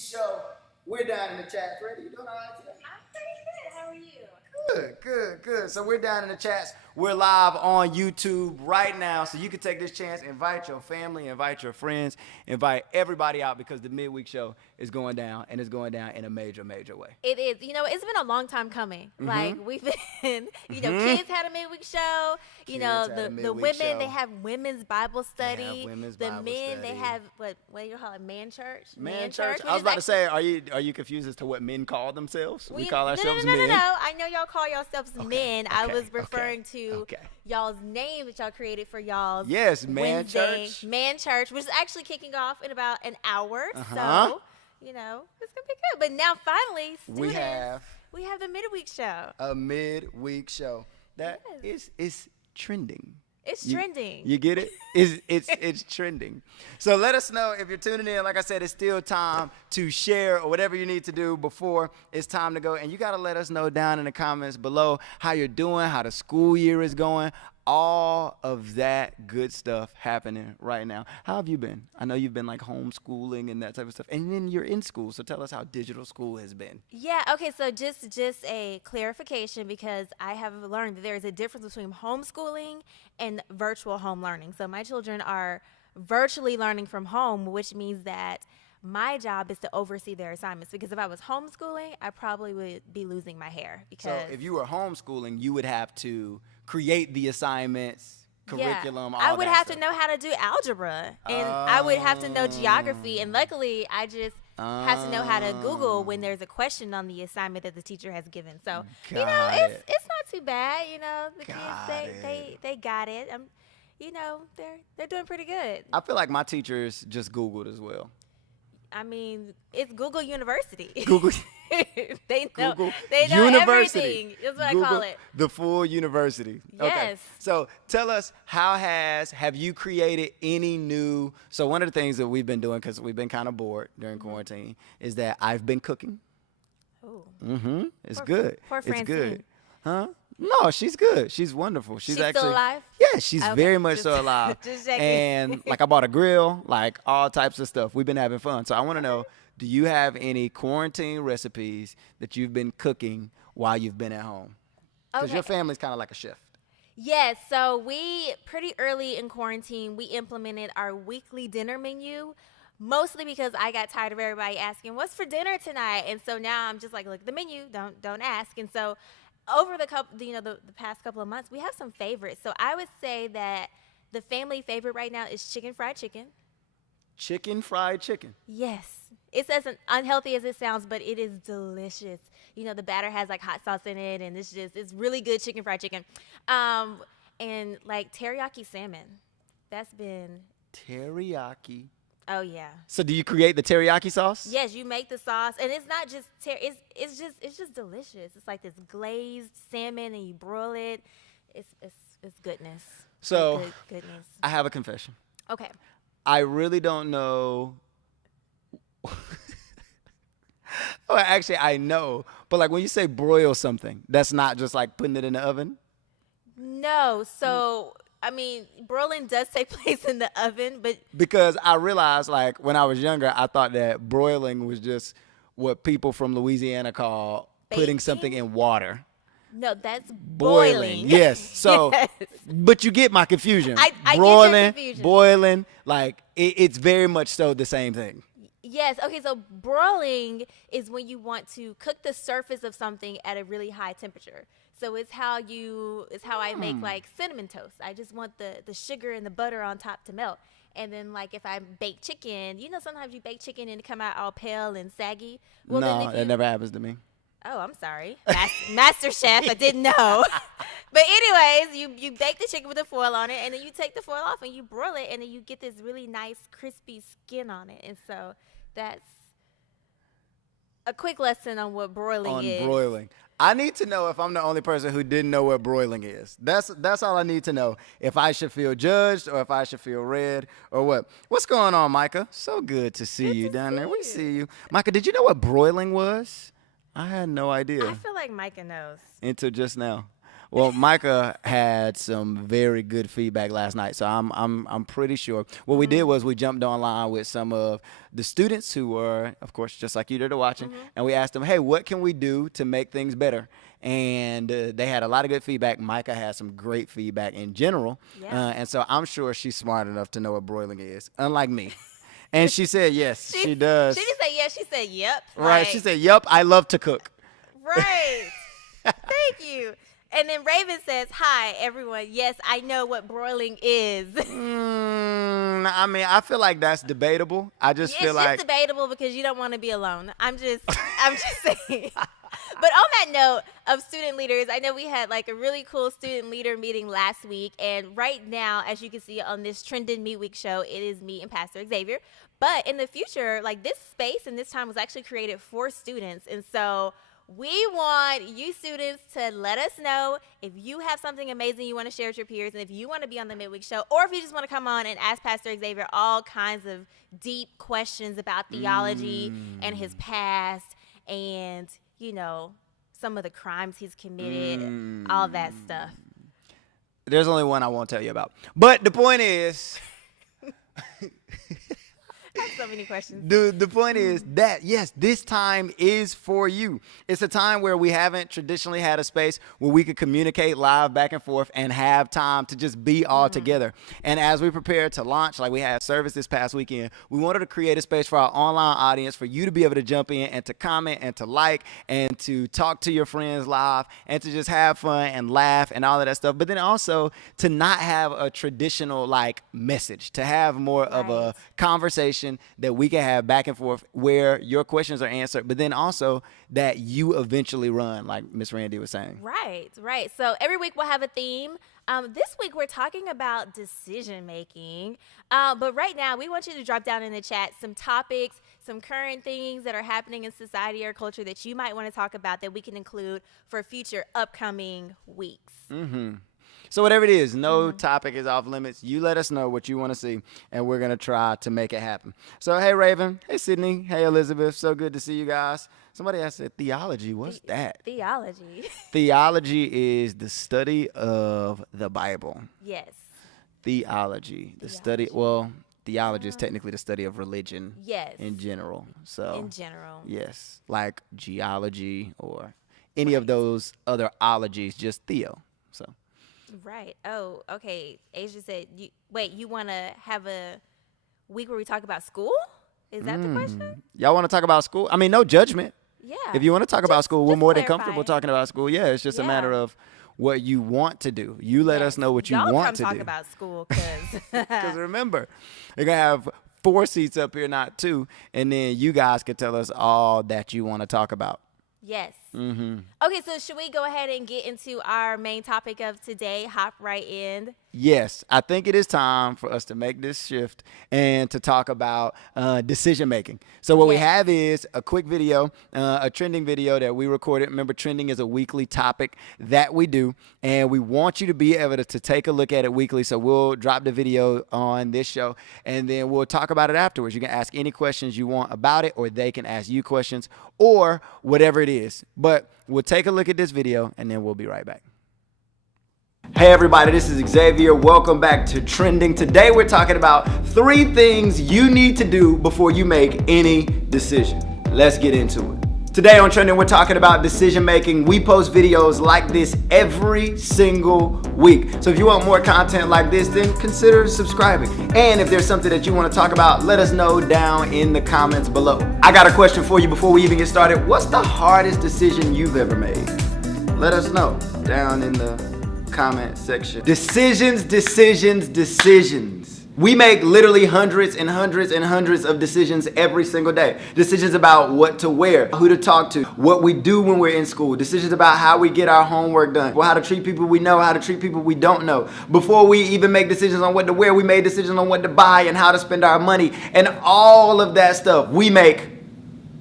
show. We're down in the chat. Freddie, you doing all right today? I'm pretty good. How are you? Good. So we're down in the chats. We're live on YouTube right now, so you can take this chance, invite your family, invite your friends, invite everybody out because the Midweek show is going down, and it's going down in a major way. It is. You know, it's been a long time coming. Mm-hmm. Like, we've been, kids had a midweek show. The women, they have women's Bible study. The men, they have, what do you call it, man church? Man church? I was about to say, are you confused as to what men call themselves? We call ourselves men. No. I know y'all call yourselves men. I was referring to y'all's name that y'all created for y'all's Man Church. Man Church, which is actually kicking off in about an hour. So, it's going to be good. But now, finally, students, we have the Midweek show. A Midweek show. That is trending. It's trending. You get it? It's trending. So let us know if you're tuning in. Like I said, it's still time to share or whatever you need to do before it's time to go. And you got to let us know down in the comments below how you're doing, how the school year is going, all of that good stuff happening right now. How have you been? I know you've been like homeschooling and that type of stuff. And then you're in school. So tell us how digital school has been. Yeah, okay, so just a clarification, because I have learned that there is a difference between homeschooling and virtual home learning. So my children are virtually learning from home, which means that my job is to oversee their assignments, because if I was homeschooling, I probably would be losing my hair. So if you were homeschooling, you would have to create the assignments, curriculum, all that I would have stuff. to know how to do algebra, and I would have to know geography, and luckily I just have to know how to Google when there's a question on the assignment that the teacher has given. So, it's not too bad. The kids, they got it. They're doing pretty good. I feel like my teachers just Googled as well. I mean, it's Google University. Google. They know University. everything. That's what Google, I call it. The full university. Yes. Okay. So tell us, have you created any new, so one of the things that we've been doing, because we've been kind of bored during quarantine, is that I've been cooking. Oh. Mm-hmm. It's good. Poor Francine. It's good. Huh? No, she's good. She's wonderful. She's actually still alive? Yeah, she's very much Just- so alive. just checking. And like I bought a grill, like all types of stuff. We've been having fun. So I want to know, do you have any quarantine recipes that you've been cooking while you've been at home? Because your family's kind of like a chef. Yes, so we, pretty early in quarantine, we implemented our weekly dinner menu, mostly because I got tired of everybody asking, what's for dinner tonight? And so now I'm just like, look at the menu, don't ask. And so over the past couple of months, we have some favorites. So I would say that the family favorite right now is chicken fried chicken. Chicken fried chicken. Yes. It's as unhealthy as it sounds, but it is delicious. The batter has like hot sauce in it, and it's really good chicken fried chicken. And like teriyaki salmon. That's been Teriyaki. Oh yeah. So do you create the teriyaki sauce? Yes, you make the sauce, and it's not just it's just delicious. It's like this glazed salmon, and you broil it. It's goodness. So goodness. I have a confession. Okay. I really don't know. Well, actually, I know. But like when you say broil something, that's not just like putting it in the oven? No. So, I mean, broiling does take place in the oven, but Because I realized, like, when I was younger, I thought that broiling was just what people from Louisiana call putting something in water. no, that's Boiling. Yes. So, Yes. But you get my confusion. I get your Broiling, confusion. boiling, like, it's very much so the same thing. Yes. Okay. So broiling is when you want to cook the surface of something at a really high temperature. So it's how I make like cinnamon toast. I just want the sugar and the butter on top to melt. And then like if I bake chicken, sometimes you bake chicken and it come out all pale and saggy. Well, then No, that never happens to me. Oh, I'm sorry. Master Chef, I didn't know. But anyways, you bake the chicken with the foil on it, and then you take the foil off and you broil it, and then you get this really nice crispy skin on it. And so that's a quick lesson on what broiling is. On broiling. I need to know if I'm the only person who didn't know what broiling is. That's all I need to know. If I should feel judged or if I should feel read or what. What's going on, Micah? So good to see you down there. We see you. Micah, did you know what broiling was? I had no idea. I feel like Micah knows. Until just now. Well, Micah had some very good feedback last night, so I'm pretty sure. What we did was we jumped online with some of the students who were, of course, just like you that are watching, and we asked them, "Hey, what can we do to make things better?" And they had a lot of good feedback. Micah had some great feedback in general, and so I'm sure she's smart enough to know what broiling is, unlike me. And she said yes, she does. She didn't say yes. She said yep. Right? She said, "Yep, I love to cook." Right. Thank you. And then Raven says, "Hi, everyone. Yes, I know what broiling is." I mean, I feel like that's debatable. I just feel like it's debatable because you don't want to be alone. I'm just saying. But on that note of student leaders, I know we had like a really cool student leader meeting last week. And right now, as you can see on this Trending Midweek show, it is me and Pastor Xavier. But in the future, like this space and this time was actually created for students. And so we want you students to let us know if you have something amazing you want to share with your peers, and if you want to be on the Midweek show, or if you just want to come on and ask Pastor Xavier all kinds of deep questions about theology and his past and, you know, some of the crimes he's committed, all that stuff. There's only one I won't tell you about. But the point is... I have so many questions. The point is that, yes, this time is for you. It's a time where we haven't traditionally had a space where we could communicate live back and forth and have time to just be all together. And as we prepare to launch, like we had service this past weekend, we wanted to create a space for our online audience for you to be able to jump in and to comment and to like and to talk to your friends live and to just have fun and laugh and all of that stuff. But then also to not have a traditional like message, to have more of a conversation that we can have back and forth where your questions are answered, but then also that you eventually run, like Miss Randy was saying. Right. So every week we'll have a theme. This week we're talking about decision making. But right now we want you to drop down in the chat some topics, some current things that are happening in society or culture that you might want to talk about that we can include for future upcoming weeks. So whatever it is, no topic is off limits. You let us know what you want to see, and we're going to try to make it happen. So, hey, Raven. Hey, Sydney. Hey, Elizabeth. So good to see you guys. Somebody asked said theology. What's that? Theology. Theology is the study of the Bible. Yes. Theology. Theology is technically the study of religion. Yes. In general. So. In general. Yes. Like geology or any of those other ologies, just theo. So. Right. Oh, okay. Asia said, you want to have a week where we talk about school? Is that the question? Y'all want to talk about school? I mean, no judgment. Yeah. If you want to talk about school, we're more than comfortable clarify. talking about school. Yeah, it's just a matter of what you want to do. You let us know what you want to do. Y'all come talk about school because Because remember, we're going to have 4 seats up here, not 2, and then you guys can tell us all that you want to talk about. Yes. Okay, so should we go ahead and get into our main topic of today, hop right in? Yes, I think it is time for us to make this shift and to talk about decision making. So what we have is a quick video, a trending video that we recorded. Remember, trending is a weekly topic that we do, and we want you to be able to take a look at it weekly. So we'll drop the video on this show, and then we'll talk about it afterwards. You can ask any questions you want about it, or they can ask you questions, or whatever it is. But we'll take a look at this video, and then we'll be right back. Hey everybody, this is Xavier. Welcome back to Trending. Today we're talking about 3 things you need to do before you make any decision. Let's get into it. Today on Trending, we're talking about decision making. We post videos like this every single week. So if you want more content like this, then consider subscribing. And if there's something that you want to talk about, let us know down in the comments below. I got a question for you before we even get started. What's the hardest decision you've ever made? Let us know down in the comment section. Decisions. We make literally hundreds and hundreds and hundreds of decisions every single day. Decisions about what to wear, who to talk to, what we do when we're in school. Decisions about how we get our homework done, how to treat people we know, how to treat people we don't know. Before we even make decisions on what to wear, we made decisions on what to buy and how to spend our money. And all of that stuff, we make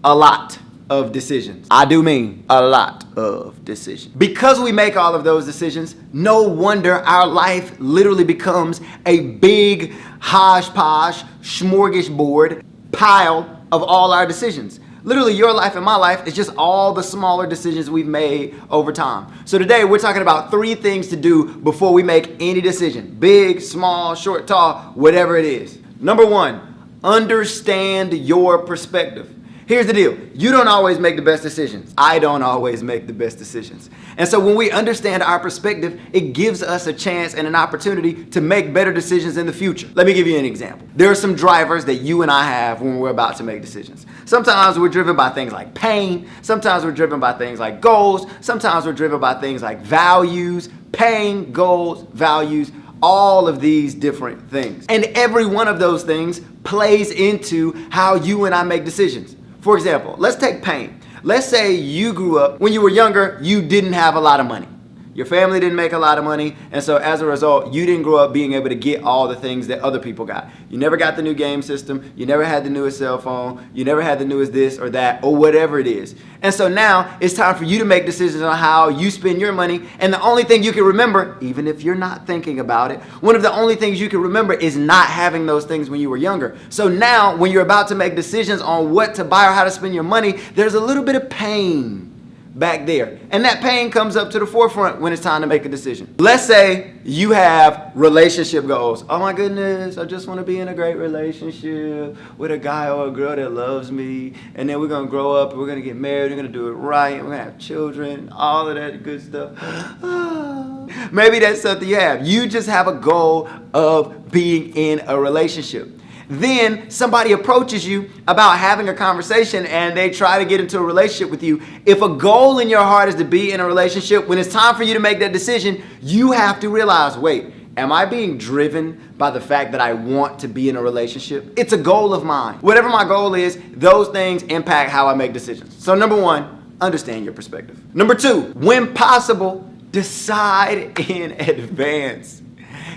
a lot of decisions. I do mean a lot of decisions. Because we make all of those decisions, no wonder our life literally becomes a big hodgepodge, smorgasbord pile of all our decisions. Literally, your life and my life is just all the smaller decisions we've made over time. So today, we're talking about 3 things to do before we make any decision. Big, small, short, tall, whatever it is. Number 1, understand your perspective. Here's the deal. You don't always make the best decisions. I don't always make the best decisions. And so when we understand our perspective, it gives us a chance and an opportunity to make better decisions in the future. Let me give you an example. There are some drivers that you and I have when we're about to make decisions. Sometimes we're driven by things like pain. Sometimes we're driven by things like goals. Sometimes we're driven by things like values, pain, goals, values, all of these different things. And every one of those things plays into how you and I make decisions. For example, let's take pain. Let's say you grew up, when you were younger, you didn't have a lot of money. Your family didn't make a lot of money, and so as a result, you didn't grow up being able to get all the things that other people got. You never got the new game system, you never had the newest cell phone, you never had the newest this or that, or whatever it is. And so now, it's time for you to make decisions on how you spend your money, and the only thing you can remember, even if you're not thinking about it, one of the only things you can remember is not having those things when you were younger. So now, when you're about to make decisions on what to buy or how to spend your money, there's a little bit of pain back there. And that pain comes up to the forefront when it's time to make a decision. Let's say you have relationship goals. Oh my goodness, I just want to be in a great relationship with a guy or a girl that loves me. And then we're going to grow up, we're going to get married, we're going to do it right, and we're going to have children, all of that good stuff. Maybe that's something you have. You just have a goal of being in a relationship. Then somebody approaches you about having a conversation and they try to get into a relationship with you. If a goal in your heart is to be in a relationship, when it's time for you to make that decision, you have to realize, wait, am I being driven by the fact that I want to be in a relationship? It's a goal of mine. Whatever my goal is, those things impact how I make decisions. So number 1, understand your perspective. Number 2, when possible, decide in advance.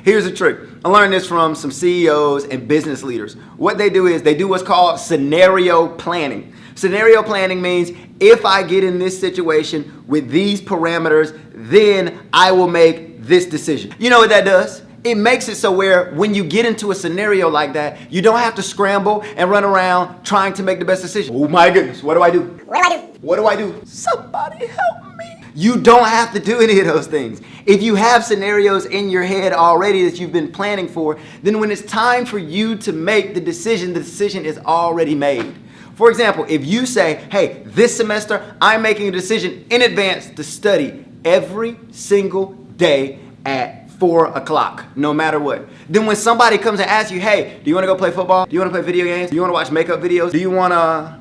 Here's a trick. I learned this from some CEOs and business leaders. What they do is they do what's called scenario planning. Scenario planning means if I get in this situation with these parameters, then I will make this decision. You know what that does? It makes it so where when you get into a scenario like that, you don't have to scramble and run around trying to make the best decision. Oh my goodness, what do I do? What do I do? What do I do? Somebody help me. You don't have to do any of those things. If you have scenarios in your head already that you've been planning for, then when it's time for you to make the decision is already made. For example, if you say, hey, this semester I'm making a decision in advance to study every single day at 4 o'clock, no matter what. Then when somebody comes and asks you, hey, do you want to go play football? Do you want to play video games? Do you want to watch makeup videos? Do you want to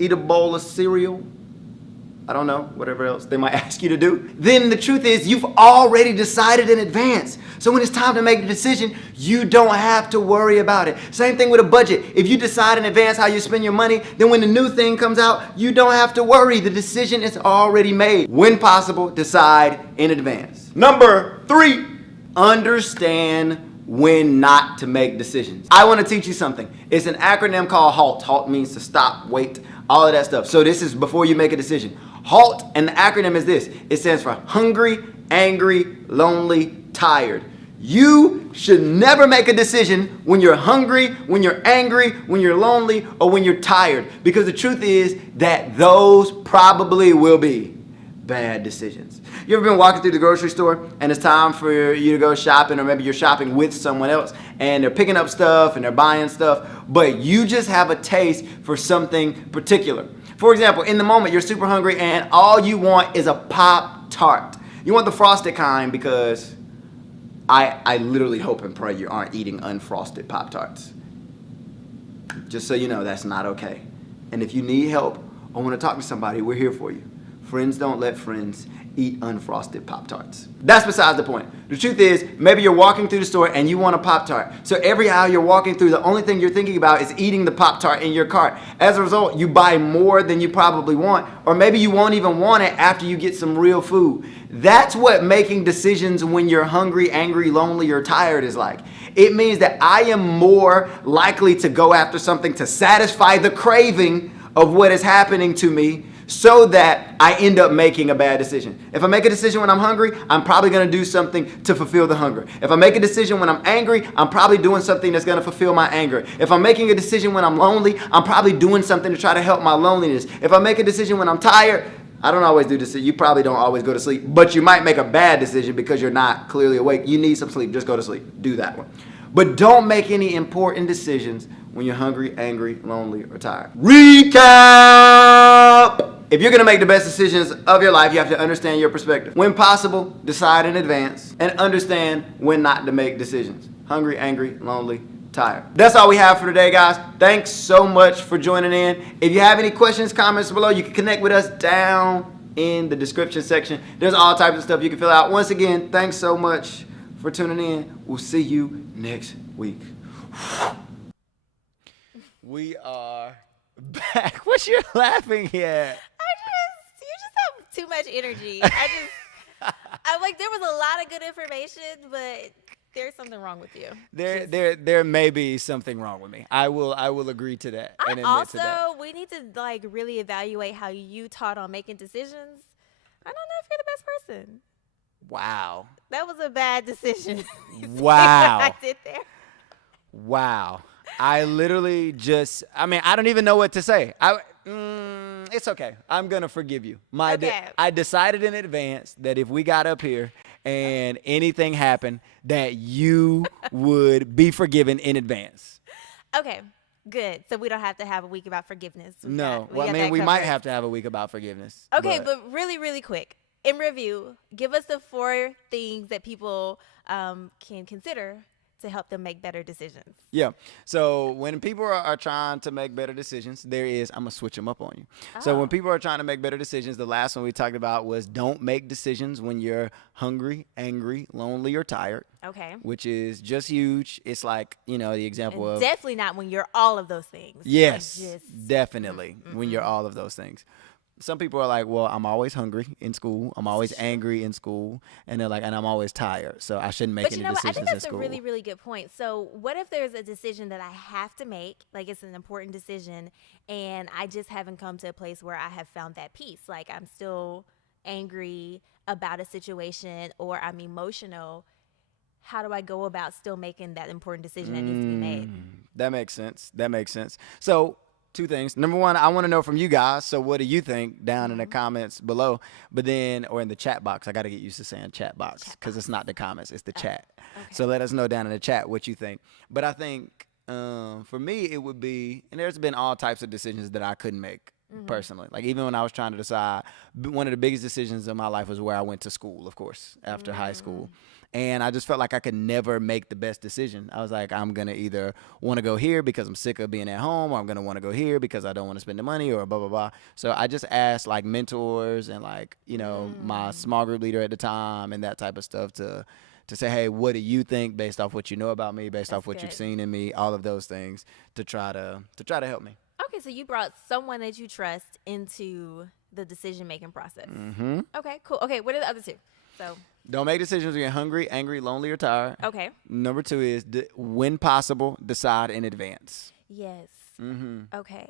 eat a bowl of cereal? I don't know, whatever else they might ask you to do. Then the truth is you've already decided in advance. So when it's time to make a decision, you don't have to worry about it. Same thing with a budget. If you decide in advance how you spend your money, then when the new thing comes out, you don't have to worry. The decision is already made. When possible, decide in advance. Number 3, understand when not to make decisions. I want to teach you something. It's an acronym called HALT. HALT means to stop, wait, all of that stuff. So this is before you make a decision. HALT, and the acronym is this. It stands for hungry, angry, lonely, tired. You should never make a decision when you're hungry, when you're angry, when you're lonely, or when you're tired. Because the truth is that those probably will be bad decisions. You ever been walking through the grocery store and it's time for you to go shopping, or maybe you're shopping with someone else and they're picking up stuff and they're buying stuff, but you just have a taste for something particular. For example, in the moment you're super hungry and all you want is a Pop-Tart. You want the frosted kind because I literally hope and pray you aren't eating unfrosted Pop-Tarts. Just so you know, that's not okay. And if you need help or want to talk to somebody, we're here for you. Friends don't let friends eat unfrosted Pop-Tarts. That's besides the point. The truth is, maybe you're walking through the store and you want a Pop-Tart. So every aisle you're walking through, the only thing you're thinking about is eating the Pop-Tart in your cart. As a result, you buy more than you probably want, or maybe you won't even want it after you get some real food. That's what making decisions when you're hungry, angry, lonely, or tired is like. It means that I am more likely to go after something to satisfy the craving of what is happening to me, so that I end up making a bad decision. If I make a decision when I'm hungry, I'm probably going to do something to fulfill the hunger. If I make a decision when I'm angry, I'm probably doing something that's going to fulfill my anger. If I'm making a decision when I'm lonely, I'm probably doing something to try to help my loneliness. If I make a decision when I'm tired, I don't always do this. You probably don't always go to sleep, but you might make a bad decision because you're not clearly awake. You need some sleep. Just go to sleep. Do that one. But don't make any important decisions when you're hungry, angry, lonely, or tired. Recap! If you're going to make the best decisions of your life, you have to understand your perspective. When possible, decide in advance and understand when not to make decisions. Hungry, angry, lonely, tired. That's all we have for today, guys. Thanks so much for joining in. If you have any questions, comments below, you can connect with us down in the description section. There's all types of stuff you can fill out. Once again, thanks so much for tuning in. We'll see you next week. We are back. What you laughing at? You just have too much energy. I'm like, there was a lot of good information, but there's something wrong with you. There may be something wrong with me. I will agree to that and admit to that. We need to like really evaluate how you taught on making decisions. I don't know if you're the best person. Wow. That was a bad decision. Wow. I did there. Wow. I literally I don't even know what to say. It's okay. I'm going to forgive you. I decided in advance that if we got up here and anything happened, that you would be forgiven in advance. Okay, good. So we don't have to have a week about forgieffness. We might have to have a week about forgiveness. Okay, but really, really quick. In review, give us the 4 things that people can consider to help them make better decisions. Yeah. So when people are trying to make better decisions, I'm going to switch them up on you. Oh. So when people are trying to make better decisions, the last one we talked about was don't make decisions when you're hungry, angry, lonely, or tired. Okay. Which is just huge. It's like, the example of. Definitely not when you're all of those things. Yes, definitely when you're all of those things. Some people are like, well, I'm always hungry in school. I'm always angry in school. And they're like, and I'm always tired. So I shouldn't make any decisions in school. I think that's a really, really good point. So what if there's a decision that I have to make, like it's an important decision, and I just haven't come to a place where I have found that peace? Like I'm still angry about a situation or I'm emotional. How do I go about still making that important decision that needs to be made? That makes sense. So 2 things. Number 1, I want to know from you guys. So what do you think down in the comments below? But then, or in the chat box. I got to get used to saying chat box because it's not the comments, it's the chat. Okay. So let us know down in the chat what you think. But I think for me, it would be, and there's been all types of decisions that I couldn't make personally. Like even when I was trying to decide, one of the biggest decisions of my life was where I went to school, of course, after high school. And I just felt like I could never make the best decision. I was like, I'm going to either want to go here because I'm sick of being at home, or I'm going to want to go here because I don't want to spend the money, or blah, blah, blah. So I just asked like mentors and like, my small group leader at the time and that type of stuff to say, hey, what do you think based off what you know about me, based off what you've seen in me, all of those things to try to help me. Okay, so you brought someone that you trust into the decision-making process. Mm-hmm. Okay, cool. Okay, what are the other 2? So don't make decisions when you're hungry, angry, lonely, or tired. Okay. Number 2 is, when possible, decide in advance. Yes. Mm-hmm. Okay.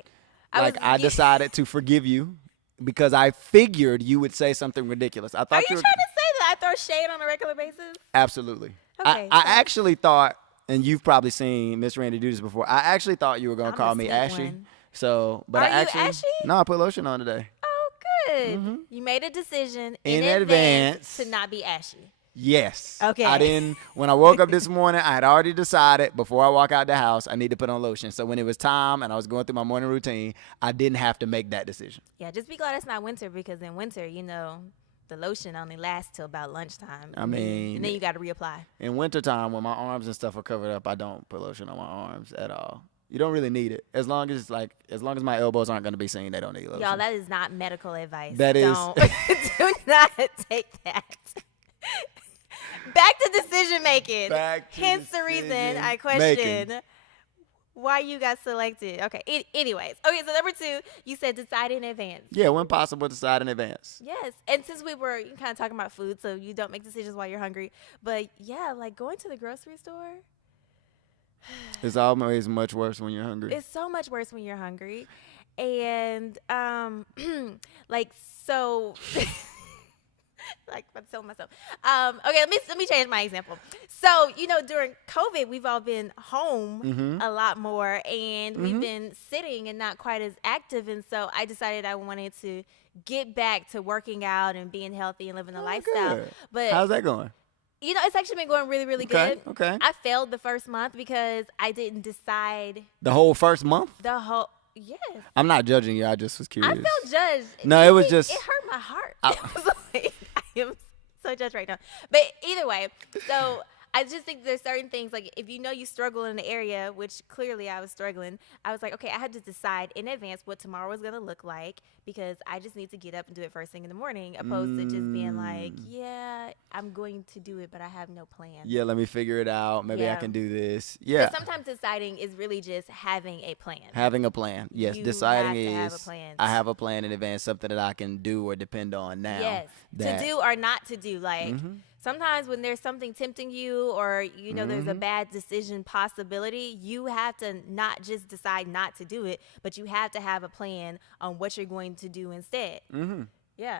I decided to forgive you because I figured you would say something ridiculous. I thought Are you trying to say that I throw shade on a regular basis? Absolutely. Okay. I actually thought, and you've probably seen Miss Randy do this before, I actually thought you were going to call me ashy. One. So, but Are I you actually. ashy? No, I put lotion on today. Good. Mm-hmm. You made a decision in advance to not be ashy. Yes. Okay. When I woke up this morning, I had already decided before I walk out the house, I need to put on lotion. So when it was time and I was going through my morning routine, I didn't have to make that decision. Yeah, just be glad it's not winter, because in winter, the lotion only lasts till about lunchtime. And then you got to reapply. In wintertime, when my arms and stuff are covered up, I don't put lotion on my arms at all. You don't really need it. As long as my elbows aren't going to be seen, they don't need lotion. Y'all, that is not medical advice. That is. Do not take that. Back to decision making. Hence the reason I question why you got selected. Okay. Anyways. Okay, so number 2, you said decide in advance. Yeah, when possible, decide in advance. Yes. And since we were kind of talking about food, so you don't make decisions while you're hungry. But yeah, like going to the grocery store. It's always much worse when you're hungry. It's so much worse when you're hungry. And like so like I'm telling myself. Okay, let me change my example. So, during COVID, we've all been home a lot more, and we've been sitting and not quite as active. And so I decided I wanted to get back to working out and being healthy and living the lifestyle. Good. But How's that going? it's actually been going really, really Okay, good. okay. I failed the first month because I didn't decide The whole first month? the whole. Yes. I'm not judging you. I just was I curious. felt judged. No, it was just. It hurt my heart. I was like, I am so judged right now. But either way, so I just think there's certain things, like if you struggle in the area, which clearly I was struggling, I was like, okay, I had to decide in advance what tomorrow was going to look like, because I just need to get up and do it first thing in the morning, opposed to just being like, yeah, I'm going to do it, but I have no plan. Yeah, let me figure it out. Maybe I Yeah. can do this. 'Cause Yeah. sometimes deciding is really just having a plan. Having a plan. Yes. You Deciding have to have is a plan. I have a plan in advance, something that I can do or depend on now. Yes. That, To do or not to do. Like sometimes when there's something tempting you, or there's a bad decision possibility, you have to not just decide not to do it, but you have to have a plan on what you're going to do instead. Yeah.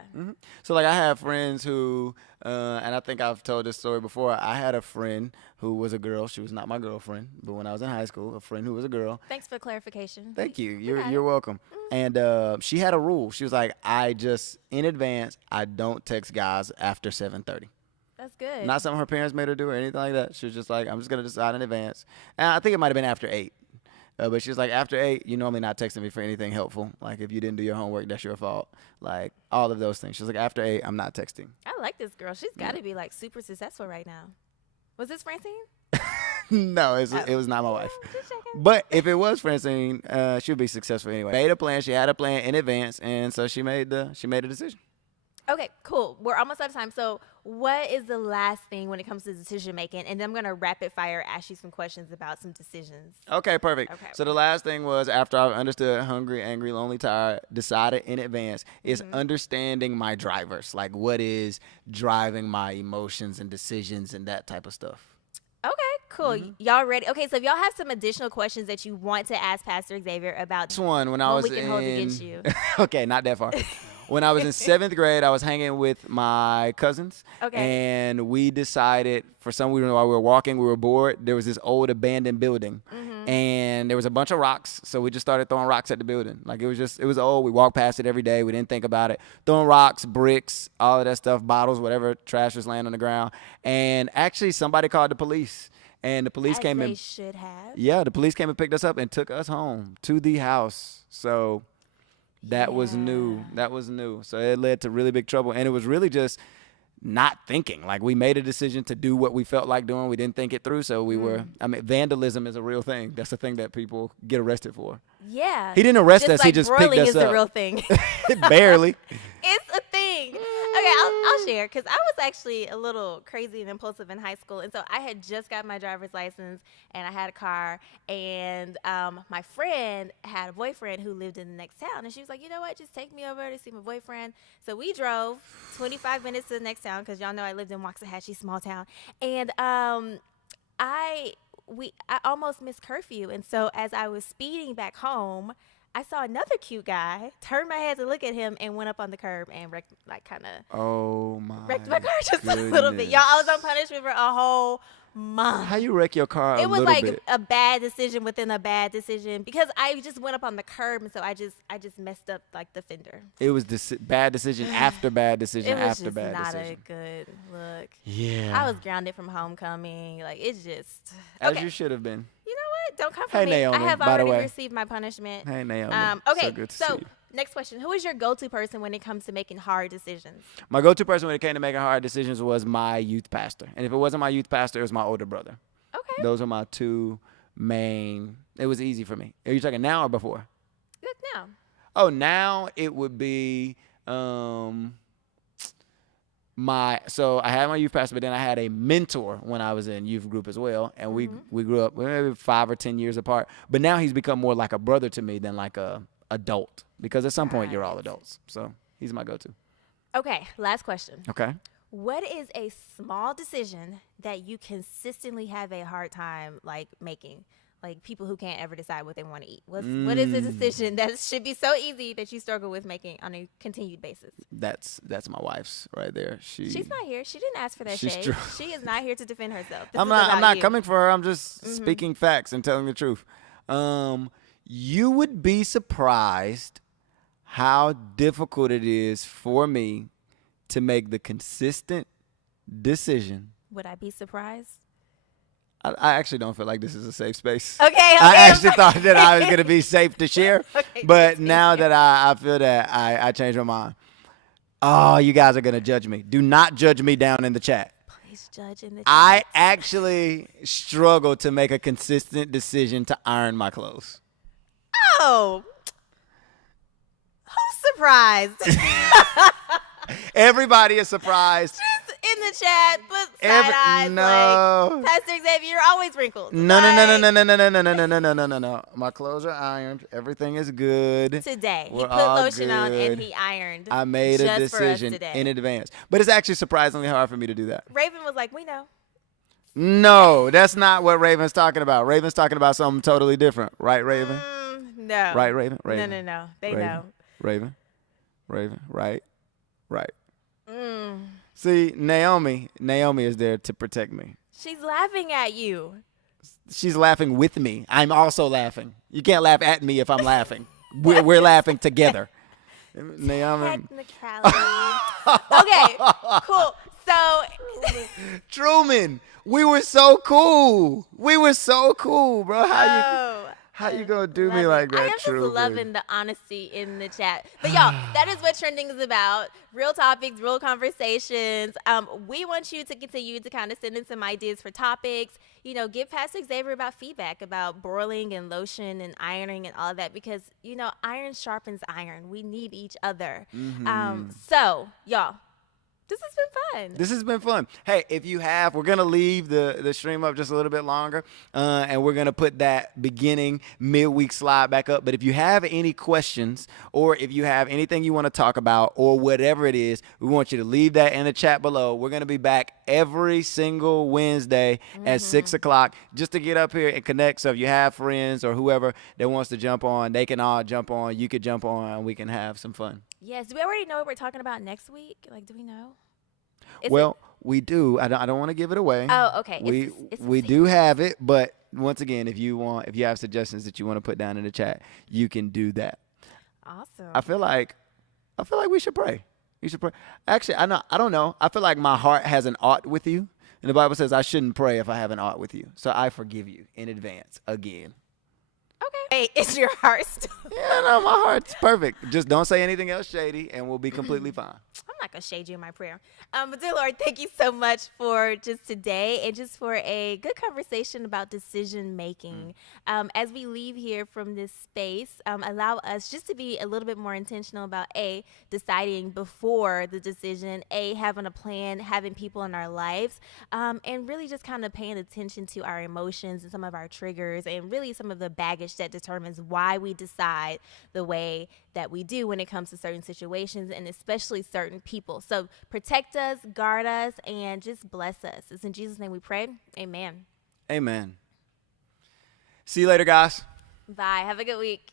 So, like, I have friends who, and I think I've told this story before. I had a friend who was a girl. She was not my girlfriend, but when I was in high school, a friend who was a girl. Thanks for clarification. Thank you. got You're it. welcome. And she had a rule. She was like, I just, in advance, I don't text guys after 7:30. That's good. Not something her parents made her do or anything like that. She was just like, I'm just going to decide in advance. And I think it might have been after 8. But she was like, after 8, you're normally not texting me for anything helpful. Like, if you didn't do your homework, that's your fault. Like, all of those things. She was like, after 8, I'm not texting. I like this girl. She's got to be like super successful right now. Was this Francine? No, it was not my wife. Just checking. But if it was Francine, she would be successful anyway. Made a plan. She had a plan in advance. And so she made a decision. Okay, cool. We're almost out of time. So what is the last thing when it comes to decision making? And then I'm going to rapid fire ask you some questions about some decisions. Okay, perfect. Okay. So the last thing was, after I understood hungry, angry, lonely, tired, decided in advance, is understanding my drivers. Like, what is driving my emotions and decisions and that type of stuff. Okay, cool. Y'all ready? Okay, so if y'all have some additional questions that you want to ask Pastor Xavier about This one, when I was we can hold against you. Okay, not that far. When I was in 7th grade, I was hanging with my cousins. Okay. And we decided, for some reason, while we were walking, we were bored. There was this old abandoned building. And there was a bunch of rocks. So we just started throwing rocks at the building. Like, it was old. We walked past it every day. We didn't think about it. Throwing rocks, bricks, all of that stuff, bottles, whatever, trash was laying on the ground. And actually, somebody called the police. And the police As came they and should have. yeah, the police came and picked us up and took us home to the house. So that was new. That was new. So it led to really big trouble. And it was really just not thinking. Like, we made a decision to do what we felt like doing. We didn't think it through. So vandalism is a real thing. That's a thing that people get arrested for. Yeah. He didn't arrest us. Like He just picked broiling us is up. the real thing. Barely. It's a thing. Okay, I'll share, because I was actually a little crazy and impulsive in high school. And so I had just got my driver's license, and I had a car, and my friend had a boyfriend who lived in the next town. And she was like, you know what, just take me over to see my boyfriend. So we drove 25 minutes to the next town, because y'all know I lived in Waxahachie, small town. And I almost missed curfew. And so as I was speeding back home, I saw another cute guy, turned my head to look at him, and went up on the curb and wrecked my car just a little bit. Y'all, I was on punishment for a whole month. How you wreck your car It a was little like bit? a bad decision within a bad decision, because I just went up on the curb, and so I just messed up like the fender. It was bad decision after bad decision It was after just bad not decision. a good look. Yeah. I was grounded from homecoming. Like, it's just As okay. you should have been. You know what? Don't come for Hey, me. Naomi, I have by the already way. received my punishment. Hey, Naomi. Okay, So good to see you. next question. Who is your go-to person when it comes to making hard decisions? My go-to person when it came to making hard decisions was my youth pastor. And if it wasn't my youth pastor, it was my older brother. Okay. Those are my two main. It was easy for me. Are you talking now or before? No. Oh, now it would be so I had my youth pastor, but then I had a mentor when I was in youth group as well. And we grew up maybe 5 or 10 years apart. But now he's become more like a brother to me than like a adult, because at some point you're all adults. So he's my go-to. Okay, last question. Okay. What is a small decision that you consistently have a hard time like making? like people who can't ever decide what they want to eat. What is a decision that should be so easy that you struggle with making on a continued basis? That's my wife's right there. She's not here. She didn't ask for that She's shade. true. She is not here to defend herself. This I'm is not about you. coming for her. I'm just speaking facts and telling the truth. You would be surprised how difficult it is for me to make the consistent decision. Would I be surprised? I actually don't feel like this is a safe space. Okay. I actually thought that I was going to be safe to share. Okay, but now that I feel that I changed my mind. Oh, you guys are going to judge me. Do not judge me down in the chat. Please judge in the chat. I actually struggle to make a consistent decision to iron my clothes. Oh. Who's surprised? Everybody is surprised. Just in the chat, put side eyes. No. Like, Pastor Xavier, you're always wrinkled. No. My clothes are ironed. Everything is good. Today, he We're put all lotion on and good. he ironed. I made a just for us decision today. in advance. But it's actually surprisingly hard for me to do that. Raven was like, we know. No, that's not what Raven's talking about. Raven's talking about something totally different. Right, Raven? No. Right, Raven? Raven. No. They Raven. know. Raven. Right. See, Naomi is there to protect me. She's laughing at you. She's laughing with me. I'm also laughing. You can't laugh at me if I'm laughing. We're laughing together. Naomi. Technicality. Okay, cool. So, Truman, we were so cool. Bro. How you gonna do me like that, I am just Truman? loving the honesty in the chat. But y'all, that is what trending is about. Real topics, real conversations. We want you to continue to kind of send in some ideas for topics. You know, give Pastor Xavier about feedback about broiling and lotion and ironing and all of that because, you know, iron sharpens iron. We need each other. So, y'all, this has been fun. Hey, if you have, we're going to leave the stream up just a little bit longer, and we're going to put that beginning midweek slide back up. But if you have any questions or if you have anything you want to talk about or whatever it is, we want you to leave that in the chat below. We're going to be back every single Wednesday at 6 o'clock just to get up here and connect. So if you have friends or whoever that wants to jump on, they can all jump on. You could jump on, and we can have some fun. Yes. Do we already know what we're talking about next week? Like, do we know? We do. I don't want to give it away. Oh, okay. We do have it, but once again, if you have suggestions that you want to put down in the chat, you can do that. Awesome. I feel like we should pray. You should pray. Actually, I don't know. I feel like my heart has an ought with you, and the Bible says I shouldn't pray if I have an ought with you. So I forgive you in advance again. Okay. Hey, is your heart still? Yeah, no, my heart's perfect. Just don't say anything else shady, and we'll be completely fine. I'm not going to shade you in my prayer. But dear Lord, thank you so much for just today and just for a good conversation about decision making. As we leave here from this space, allow us just to be a little bit more intentional about A, deciding before the decision, A, having a plan, having people in our lives, and really just kind of paying attention to our emotions and some of our triggers and really some of the baggage that determines why we decide the way that we do when it comes to certain situations and especially certain people. So protect us, guard us, and just bless us. It's in Jesus' name we pray. Amen. Amen. See you later, guys. Bye. Have a good week.